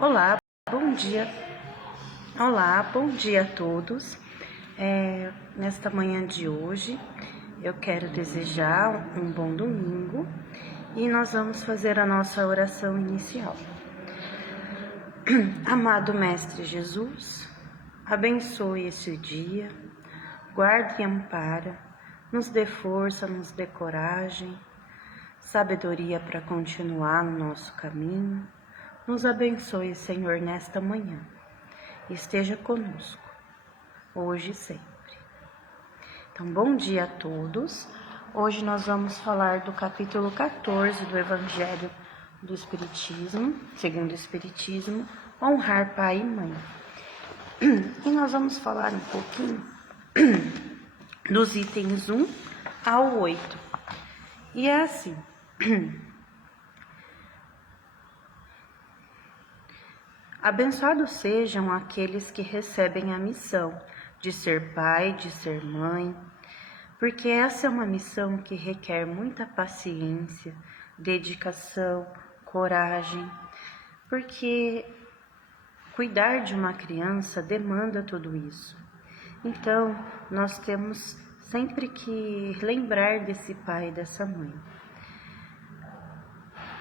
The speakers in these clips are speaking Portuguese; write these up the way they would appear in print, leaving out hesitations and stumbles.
Olá, bom dia. Olá, bom dia a todos. Nesta manhã de hoje, eu quero desejar um bom domingo e nós vamos fazer a nossa oração inicial. Amado Mestre Jesus, abençoe esse dia, guarde e ampara, nos dê força, nos dê coragem, sabedoria para continuar no nosso caminho. Nos abençoe, Senhor, nesta manhã. Esteja conosco, hoje e sempre. Então, bom dia a todos. Hoje nós vamos falar do capítulo 14 do Evangelho do Espiritismo, segundo o Espiritismo, honrar pai e mãe. E nós vamos falar um pouquinho dos itens 1 ao 8. E é assim. Abençoados sejam aqueles que recebem a missão de ser pai, de ser mãe, porque essa é uma missão que requer muita paciência, dedicação, coragem, porque cuidar de uma criança demanda tudo isso. Então, nós temos sempre que lembrar desse pai e dessa mãe.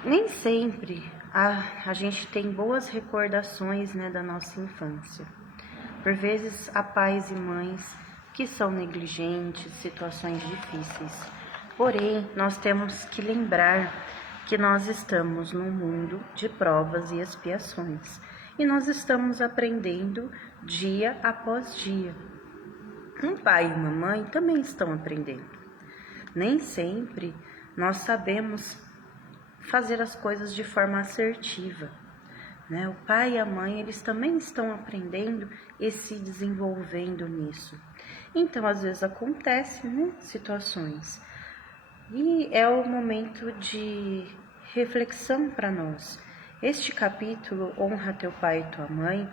Nem sempre a gente tem boas recordações, da nossa infância. Por vezes há pais e mães que são negligentes, situações difíceis. Porém, nós temos que lembrar que nós estamos num mundo de provas e expiações. E nós estamos aprendendo dia após dia. Um pai e uma mãe também estão aprendendo. Nem sempre nós sabemos fazer as coisas de forma assertiva, O pai e a mãe, eles também estão aprendendo e se desenvolvendo nisso. Então, às vezes acontecem, situações. E é o momento de reflexão para nós. Este capítulo, Honra Teu Pai e Tua Mãe,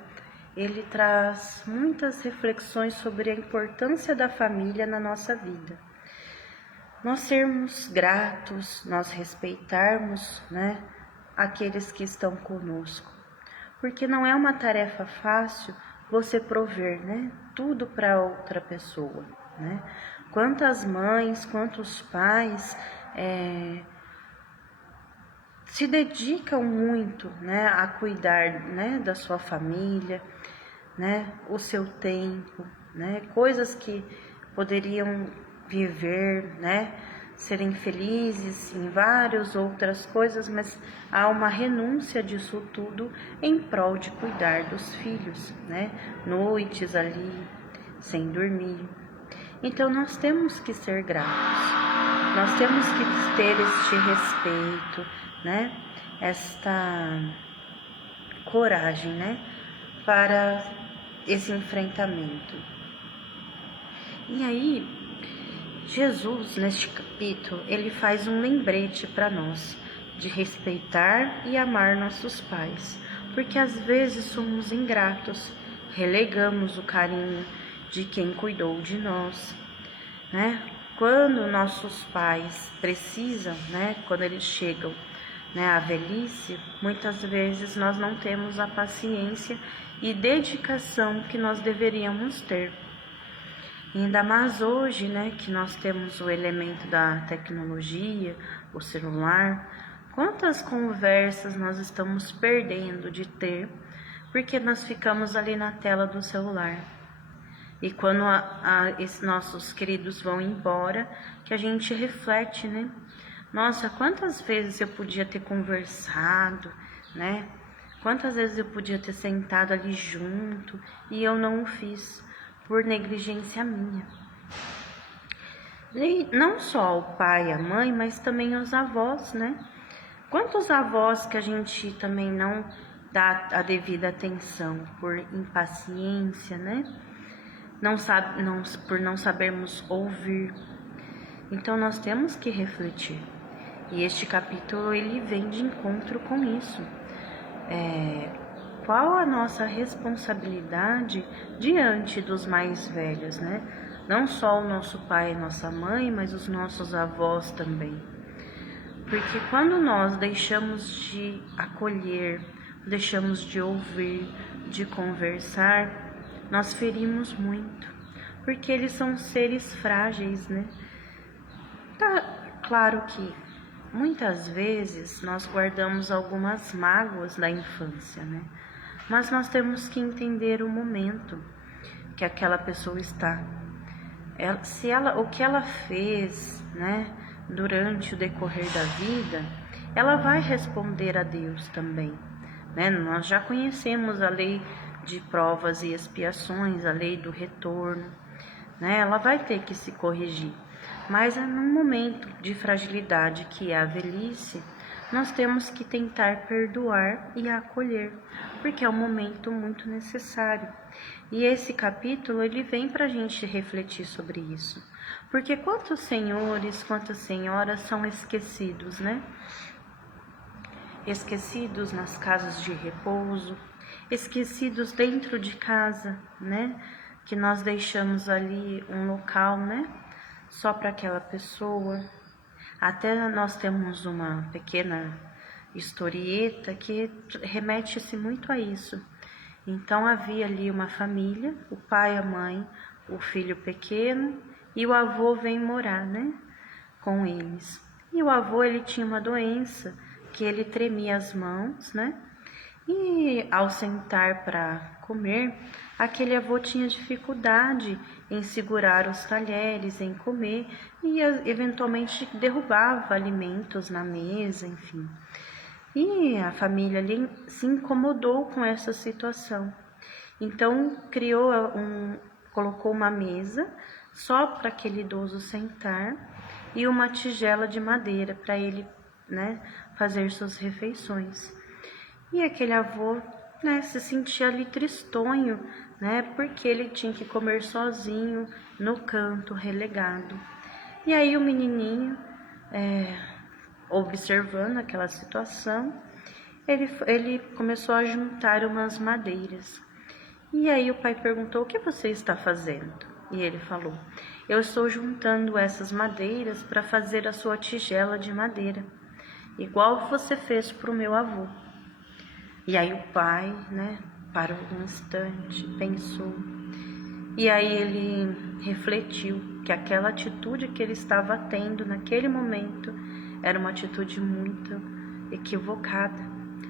ele traz muitas reflexões sobre a importância da família na nossa vida. Nós sermos gratos, nós respeitarmos, aqueles que estão conosco. Porque não é uma tarefa fácil você prover, tudo para outra pessoa, Quantas mães, quantos pais se dedicam muito, a cuidar, da sua família, o seu tempo, coisas que poderiam viver, serem felizes em várias outras coisas, mas há uma renúncia disso tudo em prol de cuidar dos filhos, noites ali, sem dormir. Então nós temos que ser gratos, nós temos que ter este respeito, esta coragem, para esse enfrentamento. E aí, Jesus, neste capítulo, ele faz um lembrete para nós de respeitar e amar nossos pais, porque às vezes somos ingratos, relegamos o carinho de quem cuidou de nós, Quando nossos pais precisam, quando eles chegam, à velhice, muitas vezes nós não temos a paciência e dedicação que nós deveríamos ter. Ainda mais hoje, que nós temos o elemento da tecnologia, o celular, quantas conversas nós estamos perdendo de ter, porque nós ficamos ali na tela do celular. E quando esses nossos queridos vão embora, que a gente reflete, Nossa, quantas vezes eu podia ter conversado, Quantas vezes eu podia ter sentado ali junto e eu não o fiz, por negligência minha. E não só o pai e a mãe, mas também os avós, Quantos avós que a gente também não dá a devida atenção por impaciência, por não sabermos ouvir. Então nós temos que refletir. E este capítulo ele vem de encontro com isso. Qual a nossa responsabilidade diante dos mais velhos, Não só o nosso pai e nossa mãe, mas os nossos avós também. Porque quando nós deixamos de acolher, deixamos de ouvir, de conversar, nós ferimos muito, porque eles são seres frágeis, né? Tá claro que muitas vezes nós guardamos algumas mágoas da infância, né? Mas nós temos que entender o momento que aquela pessoa está. O que ela fez, né, durante o decorrer da vida, ela vai responder a Deus também, né? Nós já conhecemos a lei de provas e expiações, a lei do retorno, né? Ela vai ter que se corrigir. Mas num momento de fragilidade que é a velhice, nós temos que tentar perdoar e acolher, porque é um momento muito necessário. E esse capítulo, ele vem para a gente refletir sobre isso. Porque quantos senhores, quantas senhoras são esquecidos, né? Esquecidos nas casas de repouso, esquecidos dentro de casa, né? Que nós deixamos ali um local, né? Só para aquela pessoa. Até nós temos uma pequena historieta que remete-se muito a isso. Então havia ali uma família, o pai, a mãe, o filho pequeno, e o avô vem morar, né, com eles. E o avô, ele tinha uma doença que ele tremia as mãos, né? E ao sentar para comer, aquele avô tinha dificuldade em segurar os talheres, em comer, e eventualmente derrubava alimentos na mesa, enfim. E a família ali se incomodou com essa situação. Então colocou uma mesa só para aquele idoso sentar e uma tigela de madeira para ele, né, fazer suas refeições. E aquele avô, né, se sentia ali tristonho, né, porque ele tinha que comer sozinho no canto, relegado. E aí o menininho, observando aquela situação, ele começou a juntar umas madeiras. E aí o pai perguntou: o que você está fazendo? E ele falou: eu estou juntando essas madeiras para fazer a sua tigela de madeira, igual você fez para o meu avô. E aí o pai, né, parou um instante, pensou. E aí ele refletiu que aquela atitude que ele estava tendo naquele momento era uma atitude muito equivocada,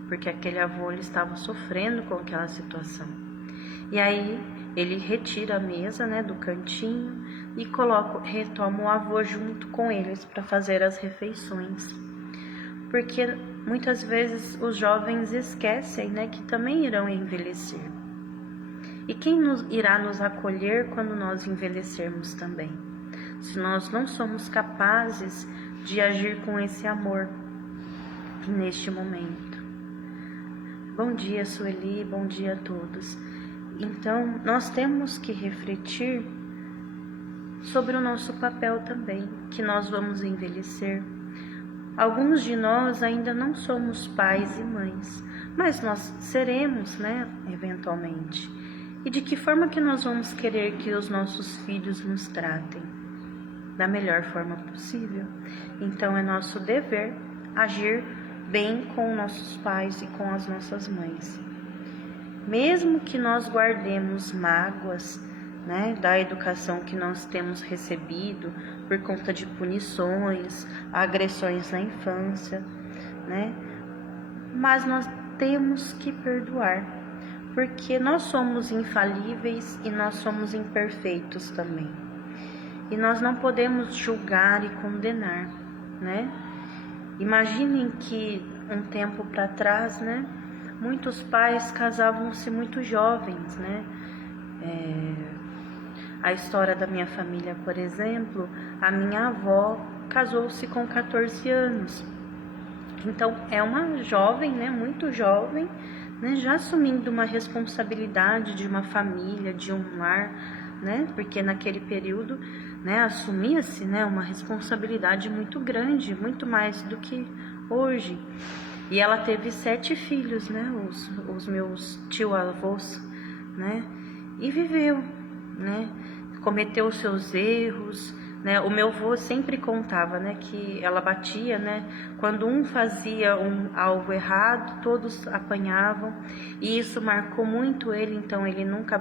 porque aquele avô, ele estava sofrendo com aquela situação. E aí ele retira a mesa, né, do cantinho e retoma o avô junto com eles para fazer as refeições. Porque muitas vezes os jovens esquecem, né, que também irão envelhecer. E quem irá nos acolher quando nós envelhecermos também? Se nós não somos capazes de agir com esse amor neste momento. Bom dia, Sueli, bom dia a todos. Então, nós temos que refletir sobre o nosso papel também, que nós vamos envelhecer. Alguns de nós ainda não somos pais e mães, mas nós seremos, né, eventualmente. E de que forma que nós vamos querer que os nossos filhos nos tratem? Da melhor forma possível. Então é nosso dever agir bem com nossos pais e com as nossas mães. Mesmo que nós guardemos mágoas, né, da educação que nós temos recebido por conta de punições, agressões na infância, né? Mas nós temos que perdoar, porque nós somos infalíveis e nós somos imperfeitos também. E nós não podemos julgar e condenar, né? Imaginem que um tempo para trás, né, muitos pais casavam-se muito jovens, né? A história da minha família, por exemplo, a minha avó casou-se com 14 anos. Então, é uma jovem, né, muito jovem, né, já assumindo uma responsabilidade de uma família, de um lar, né? Porque naquele período, né, assumia-se, né, uma responsabilidade muito grande, muito mais do que hoje. E ela teve 7 filhos, né, os meus tio-avós, né? E viveu, né? Cometeu seus erros, né? O meu avô sempre contava, né, que ela batia, né? Quando um fazia algo errado, todos apanhavam, e isso marcou muito ele. Então ele nunca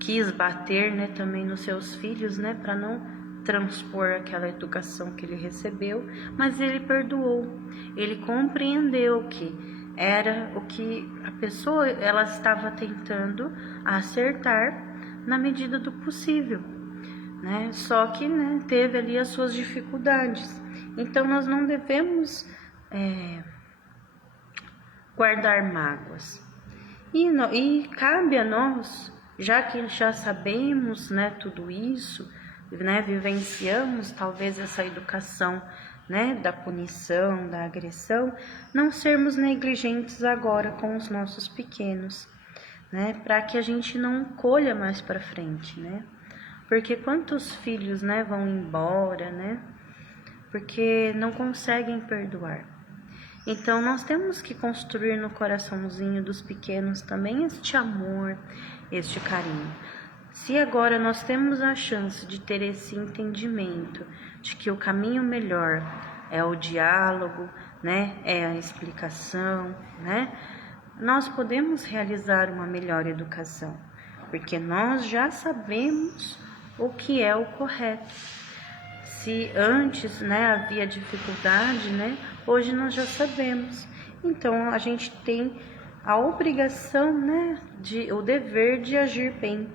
quis bater, né, também nos seus filhos, né, para não transpor aquela educação que ele recebeu, mas ele perdoou. Ele compreendeu que era o que a pessoa ela estava tentando acertar na medida do possível, né? Só que, né, teve ali as suas dificuldades. Então nós não devemos guardar mágoas. E cabe a nós, já que já sabemos, né, tudo isso, né, vivenciamos talvez essa educação, né, da punição, da agressão, não sermos negligentes agora com os nossos pequenos, né, para que a gente não colha mais para frente, né? Porque quantos filhos, né, vão embora, né? Porque não conseguem perdoar. Então nós temos que construir no coraçãozinho dos pequenos também este amor, este carinho. Se agora nós temos a chance de ter esse entendimento de que o caminho melhor é o diálogo, né, é a explicação, né, nós podemos realizar uma melhor educação, porque nós já sabemos o que é o correto. Se antes, né, havia dificuldade, né, hoje nós já sabemos. Então a gente tem a obrigação, né, o dever de agir bem.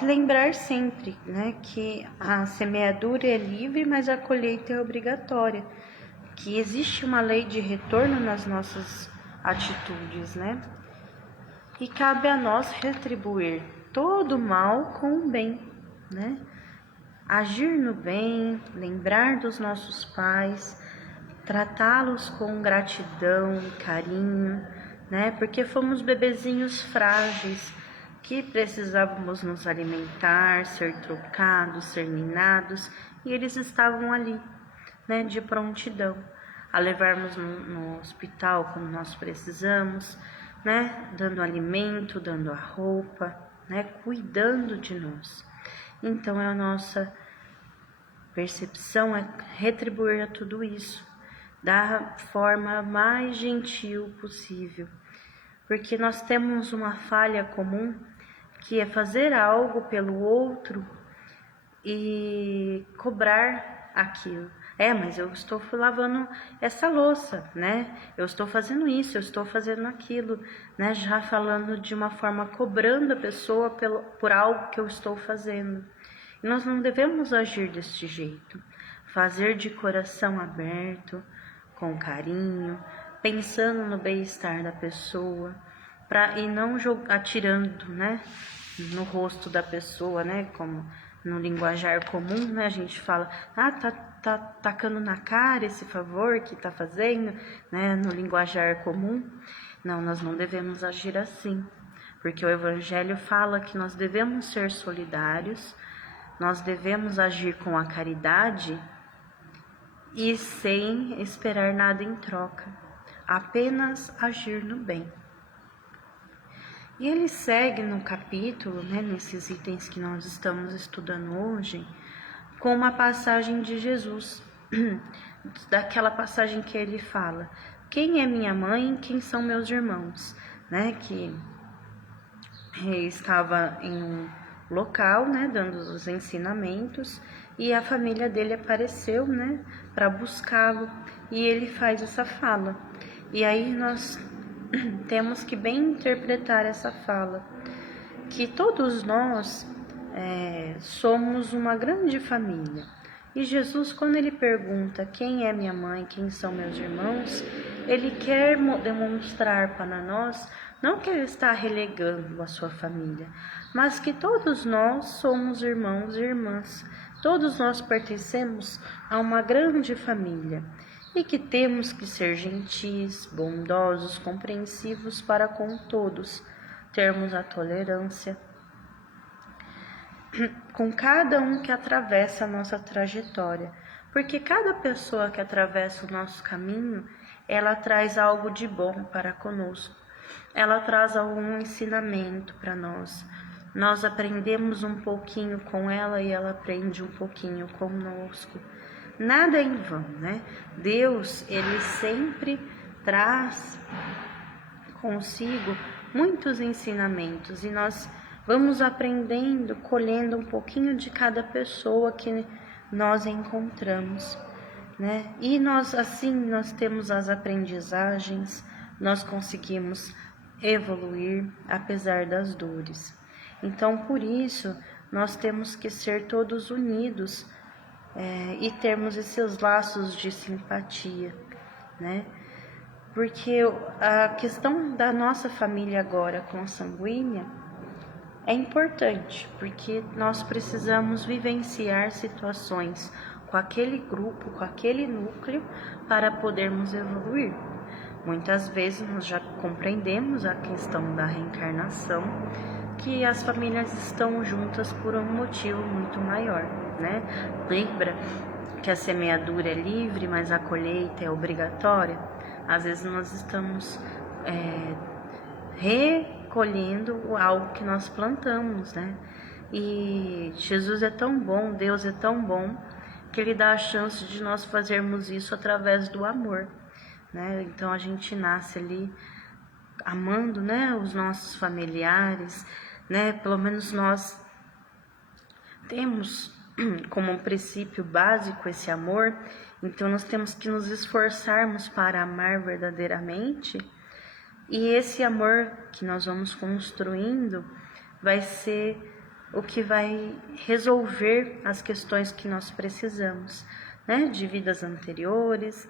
Lembrar sempre, né, que a semeadura é livre, mas a colheita é obrigatória. Que existe uma lei de retorno nas nossas atitudes, né? E cabe a nós retribuir todo o mal com o bem, né? Agir no bem, lembrar dos nossos pais, tratá-los com gratidão e carinho, né? Porque fomos bebezinhos frágeis que precisávamos nos alimentar, ser trocados, ser minados, e eles estavam ali, né, de prontidão a levarmos no hospital quando nós precisamos, né, dando alimento, dando a roupa, né, cuidando de nós. Então a nossa percepção é retribuir a tudo isso da forma mais gentil possível, porque nós temos uma falha comum que é fazer algo pelo outro e cobrar aquilo. Mas eu estou lavando essa louça, né? Eu estou fazendo isso, eu estou fazendo aquilo, né? Já falando de uma forma, cobrando a pessoa por algo que eu estou fazendo. E nós não devemos agir deste jeito. Fazer de coração aberto, com carinho, pensando no bem-estar da pessoa, e não atirando, né, no rosto da pessoa, né, como no linguajar comum, né, a gente fala, tá tacando na cara esse favor que tá fazendo, né, no linguajar comum. Não, nós não devemos agir assim, porque o Evangelho fala que nós devemos ser solidários, nós devemos agir com a caridade e sem esperar nada em troca, apenas agir no bem. E ele segue no capítulo, né, nesses itens que nós estamos estudando hoje, com uma passagem de Jesus, daquela passagem que ele fala, quem é minha mãe, quem são meus irmãos, né, que estava em um local, né, dando os ensinamentos, e a família dele apareceu, né, para buscá-lo, e ele faz essa fala. E aí nós temos que bem interpretar essa fala, que todos nós somos uma grande família. E Jesus, quando ele pergunta quem é minha mãe, quem são meus irmãos, ele quer demonstrar para nós, não que ele está relegando a sua família, mas que todos nós somos irmãos e irmãs, todos nós pertencemos a uma grande família e que temos que ser gentis, bondosos, compreensivos para com todos, termos a tolerância com cada um que atravessa a nossa trajetória, porque cada pessoa que atravessa o nosso caminho, ela traz algo de bom para conosco, ela traz algum ensinamento para nós, nós aprendemos um pouquinho com ela e ela aprende um pouquinho conosco. Nada é em vão, né? Deus, ele sempre traz consigo muitos ensinamentos e nós vamos aprendendo, colhendo um pouquinho de cada pessoa que nós encontramos, né? E nós temos as aprendizagens, nós conseguimos evoluir apesar das dores. Então, por isso, nós temos que ser todos unidos e termos esses laços de simpatia, né? Porque a questão da nossa família agora consanguínea é importante, porque nós precisamos vivenciar situações com aquele grupo, com aquele núcleo, para podermos evoluir. Muitas vezes nós já compreendemos a questão da reencarnação, que as famílias estão juntas por um motivo muito maior, né? Lembra que a semeadura é livre, mas a colheita é obrigatória? Às vezes nós estamos recolhendo algo que nós plantamos, né? E Jesus é tão bom, Deus é tão bom, que Ele dá a chance de nós fazermos isso através do amor, né? Então a gente nasce ali amando, né, os nossos familiares, né? Pelo menos nós temos como um princípio básico esse amor, então nós temos que nos esforçarmos para amar verdadeiramente, e esse amor que nós vamos construindo vai ser o que vai resolver as questões que nós precisamos, né, de vidas anteriores,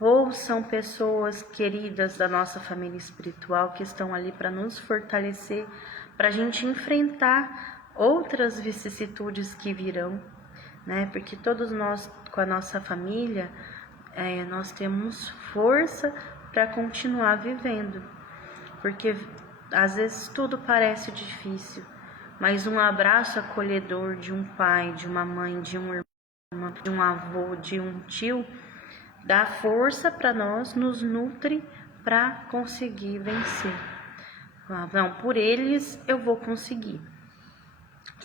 ou são pessoas queridas da nossa família espiritual que estão ali para nos fortalecer, para a gente enfrentar outras vicissitudes que virão, né? Porque todos nós, com a nossa família, nós temos força para continuar vivendo, porque às vezes tudo parece difícil, mas um abraço acolhedor de um pai, de uma mãe, de um irmão, de um avô, de um tio, dá força para nós, nos nutre para conseguir vencer. Não, por eles eu vou conseguir.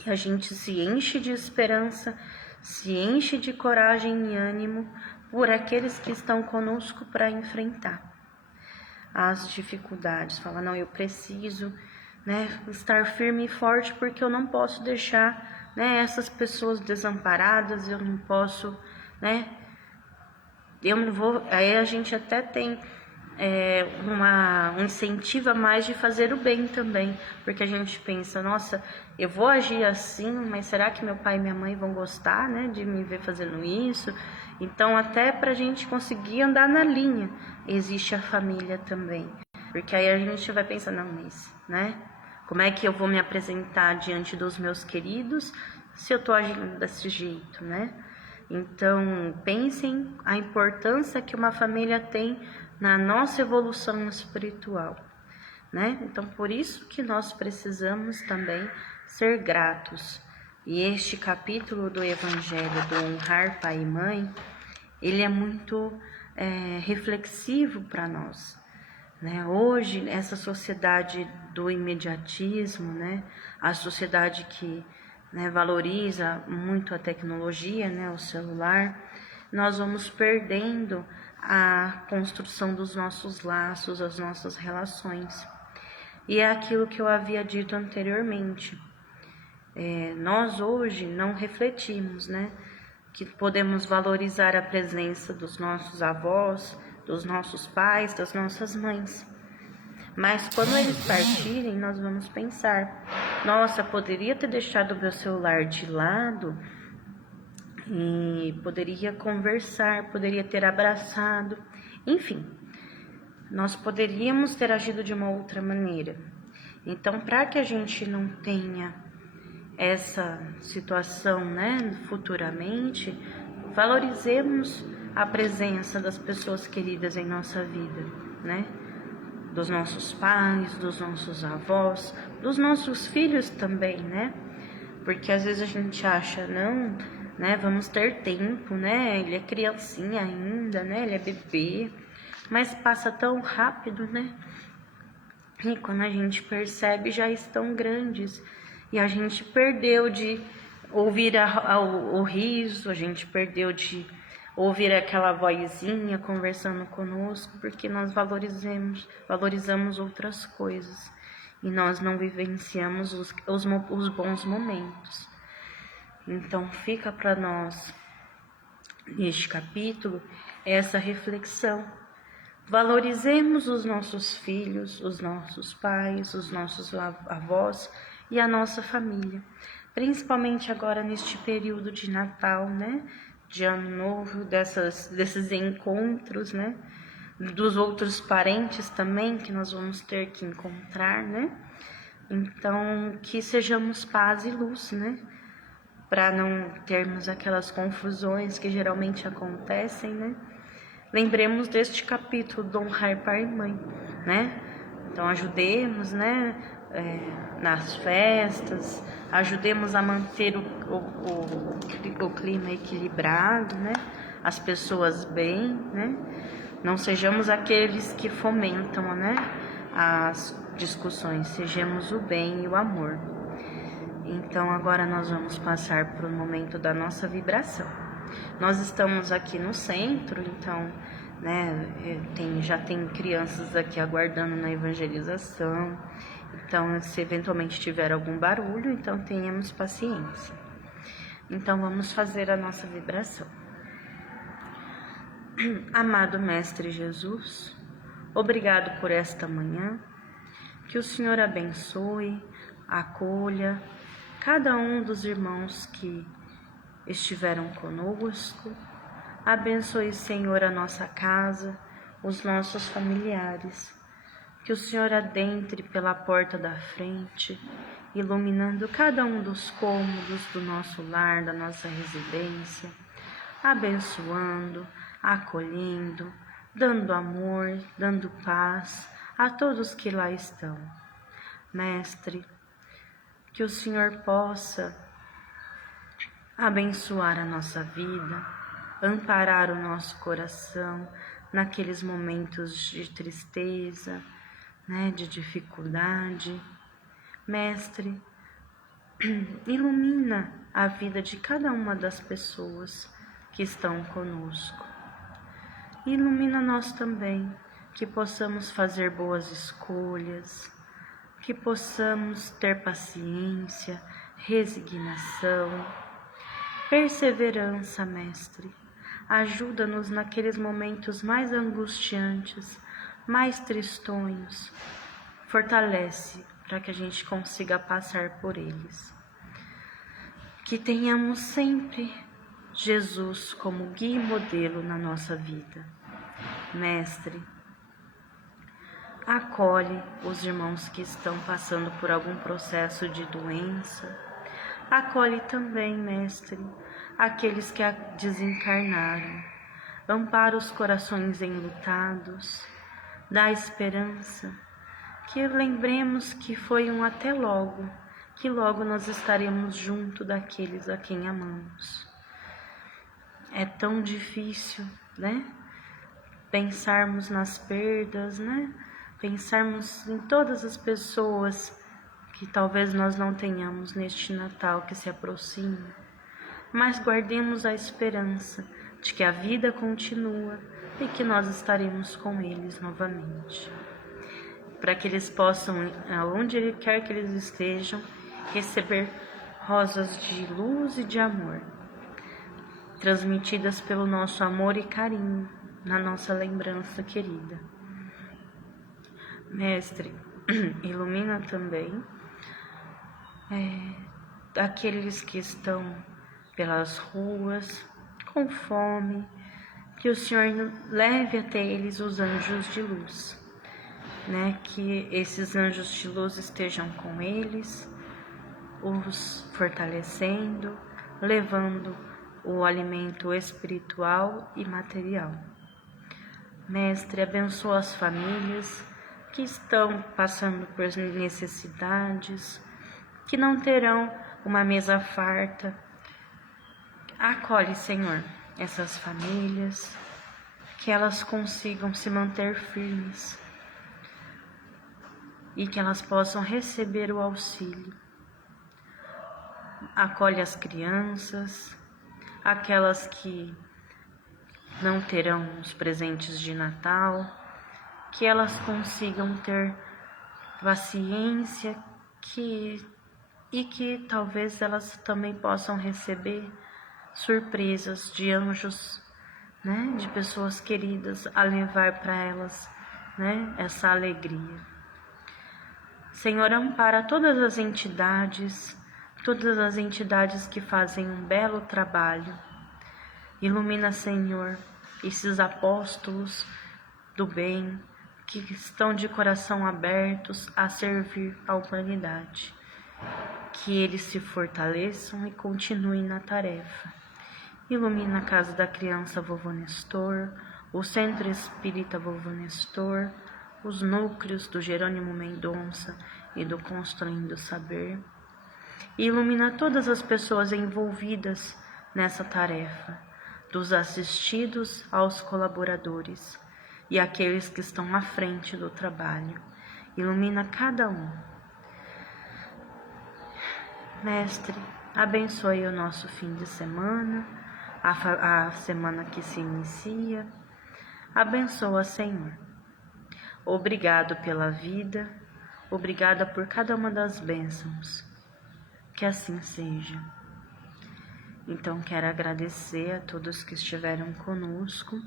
E a gente se enche de esperança, se enche de coragem e ânimo por aqueles que estão conosco para enfrentar as dificuldades. Fala, não, eu preciso, né, estar firme e forte, porque eu não posso deixar, né, essas pessoas desamparadas, eu não posso, né, eu não vou. Aí a gente até tem um incentivo a mais de fazer o bem também, porque a gente pensa, nossa, eu vou agir assim, mas será que meu pai e minha mãe vão gostar, né, de me ver fazendo isso? Então, até para a gente conseguir andar na linha, existe a família também, porque aí a gente vai pensar, não, mas, né, como é que eu vou me apresentar diante dos meus queridos se eu tô agindo desse jeito, né? Então, pensem a importância que uma família tem na nossa evolução espiritual, né? Então, por isso que nós precisamos também ser gratos. E este capítulo do Evangelho do honrar pai e mãe, ele é muito reflexivo para nós, né? Hoje, essa sociedade do imediatismo, né? A sociedade que, né, valoriza muito a tecnologia, né, o celular, nós vamos perdendo a construção dos nossos laços, as nossas relações. E é aquilo que eu havia dito anteriormente. Nós hoje não refletimos, né, que podemos valorizar a presença dos nossos avós, dos nossos pais, das nossas mães. Mas quando eles partirem, nós vamos pensar, nossa, poderia ter deixado o meu celular de lado e poderia conversar, poderia ter abraçado, enfim, nós poderíamos ter agido de uma outra maneira. Então, para que a gente não tenha essa situação, né, futuramente, valorizemos a presença das pessoas queridas em nossa vida, né? Dos nossos pais, dos nossos avós, dos nossos filhos também, né? Porque às vezes a gente acha, não, né, vamos ter tempo, né? Ele é criancinha ainda, né? Ele é bebê, mas passa tão rápido, né? E quando a gente percebe, já estão grandes. E a gente perdeu de ouvir o riso, a gente perdeu de ouvir aquela vozinha conversando conosco, porque nós valorizamos outras coisas. E nós não vivenciamos os bons momentos. Então fica para nós, neste capítulo, essa reflexão. Valorizemos os nossos filhos, os nossos pais, os nossos avós e a nossa família. Principalmente agora neste período de Natal, né? De Ano Novo, desses encontros, né? Dos outros parentes também que nós vamos ter que encontrar, né? Então, que sejamos paz e luz, né? Para não termos aquelas confusões que geralmente acontecem, né? Lembremos deste capítulo do honrar pai e mãe, né? Então ajudemos, né? Nas festas, ajudemos a manter o clima equilibrado, né? As pessoas bem, né? Não sejamos aqueles que fomentam, né? As discussões, sejamos o bem e o amor. Então agora nós vamos passar para o momento da nossa vibração. Nós estamos aqui no centro, então, né, já tem crianças aqui aguardando na evangelização. Então, se eventualmente tiver algum barulho, então tenhamos paciência. Então, vamos fazer a nossa vibração. Amado Mestre Jesus, obrigado por esta manhã. Que o Senhor abençoe, acolha cada um dos irmãos que estiveram conosco. Abençoe, Senhor, a nossa casa, os nossos familiares. Que o Senhor adentre pela porta da frente, iluminando cada um dos cômodos do nosso lar, da nossa residência, abençoando, acolhendo, dando amor, dando paz a todos que lá estão. Mestre, que o Senhor possa abençoar a nossa vida, amparar o nosso coração naqueles momentos de tristeza, né, de dificuldade. Mestre, ilumina a vida de cada uma das pessoas que estão conosco. Ilumina nós também, que possamos fazer boas escolhas, que possamos ter paciência, resignação, perseverança, Mestre. Ajuda-nos naqueles momentos mais angustiantes, mais tristonhos. Fortalece para que a gente consiga passar por eles. Que tenhamos sempre Jesus como guia e modelo na nossa vida. Mestre, acolhe os irmãos que estão passando por algum processo de doença. Acolhe também, Mestre, aqueles que desencarnaram. Ampara os corações enlutados. Dá esperança. Que lembremos que foi um até logo, que logo nós estaremos junto daqueles a quem amamos. É tão difícil, né? Pensarmos nas perdas, né? Pensarmos em todas as pessoas que talvez nós não tenhamos neste Natal que se aproxima, mas guardemos a esperança de que a vida continua e que nós estaremos com eles novamente, para que eles possam, aonde quer que eles estejam, receber rosas de luz e de amor, transmitidas pelo nosso amor e carinho na nossa lembrança querida. Mestre, ilumina também aqueles que estão pelas ruas com fome, que o Senhor leve até eles os anjos de luz, né? Que esses anjos de luz estejam com eles, os fortalecendo, levando o alimento espiritual e material. Mestre, abençoa as famílias que estão passando por necessidades, que não terão uma mesa farta. Acolhe, Senhor, essas famílias, que elas consigam se manter firmes. e que elas possam receber o auxílio. Acolhe as crianças, aquelas que não terão os presentes de Natal, que elas consigam ter paciência e que talvez elas também possam receber surpresas de anjos, né, de pessoas queridas a levar para elas, né, essa alegria. Senhor, ampara todas as entidades que fazem um belo trabalho. Ilumina, Senhor, esses apóstolos do bem que estão de coração abertos a servir a humanidade. Que eles se fortaleçam e continuem na tarefa. Ilumina a Casa da Criança Vovô Nestor, o Centro Espírita Vovô Nestor, os núcleos do Jerônimo Mendonça e do Construindo Saber. Ilumina todas as pessoas envolvidas nessa tarefa, dos assistidos aos colaboradores e aqueles que estão à frente do trabalho. Ilumina cada um. Mestre, abençoe o nosso fim de semana, a semana que se inicia. Abençoa, Senhor. Obrigado pela vida, obrigada por cada uma das bênçãos. Que assim seja. Então, quero agradecer a todos que estiveram conosco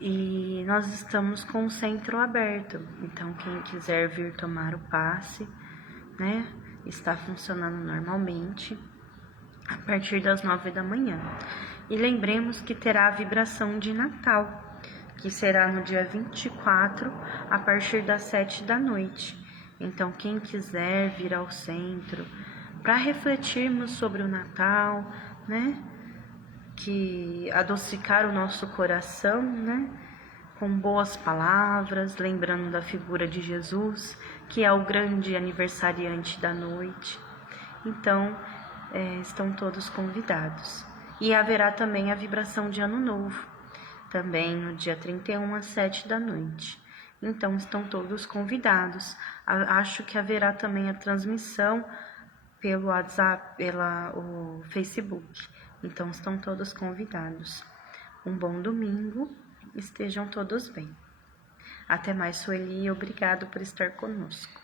e nós estamos com o centro aberto. Então, quem quiser vir tomar o passe, né, está funcionando normalmente a partir das 9 da manhã. E lembremos que terá a vibração de Natal, que será no dia 24, a partir das 7 da noite. Então, quem quiser vir ao centro para refletirmos sobre o Natal, né? Que adocicar o nosso coração, né? Com boas palavras, lembrando da figura de Jesus, que é o grande aniversariante da noite. Então, estão todos convidados. E haverá também a vibração de Ano Novo, também no dia 31 às 7 da noite. Então, estão todos convidados. Acho que haverá também a transmissão pelo WhatsApp, pelo Facebook. Então, estão todos convidados. Um bom domingo, estejam todos bem. Até mais, Sueli, e obrigado por estar conosco.